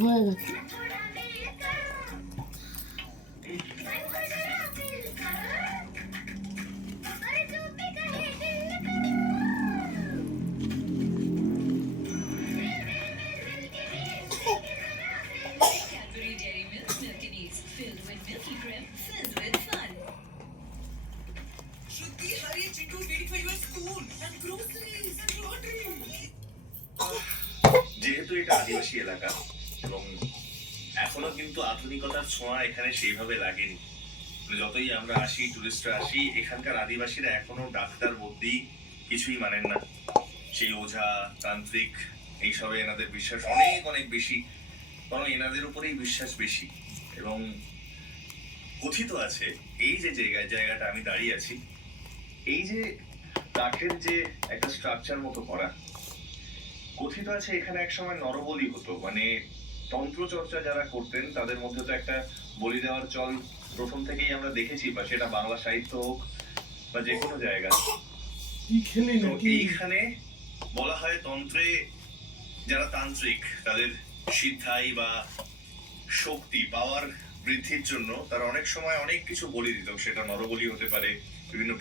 হয়ে গেছে। Cadbury Dairy Milk Milky Needs, filled with milky cream, filled with fun. Shruti, hurry, Chitu, waiting for you at school. And groceries and laundry. যেহেতু এটা আদিবাসী এলাকা এবং এখনো কিন্তু আধুনিকতার ছোঁয়া এখানে সেইভাবে লাগেনি। যতই আমরা আসি, টুরিস্টরা আসি, এখানকার আদিবাসীরা এখনো ডাক্তার বুদ্ধি কিছুই মানেন না। সেই ওঝা তান্ত্রিক এইসবে এনাদের বিশ্বাস অনেক অনেক বেশি, কারণ এনাদের উপরেই বিশ্বাস বেশি। এবং কথিত আছে এই যে জায়গাটা আমি দাঁড়িয়ে আছি, এই যে কাঠের যে একটা স্ট্রাকচার মতো করা, কথিত আছে এখানে একসময় নরবলি হতো। মানে তন্ত্রচর্চা যারা করতেন তাদের মধ্যে তো একটা বলি দেওয়ার চল প্রথম থেকেই আমরা দেখেছি, বা সেটা বাংলা সাহিত্য হোক বা যে কোনো জায়গা। তো এইখানে বলা হয় তন্ত্রে যারা তান্ত্রিক তাদের সিদ্ধাই বা শক্তি পাওয়ার বৃদ্ধির জন্য তারা অনেক সময় অনেক কিছু বলি দিত। সেটা নরবলি হতে পারে, বিভিন্ন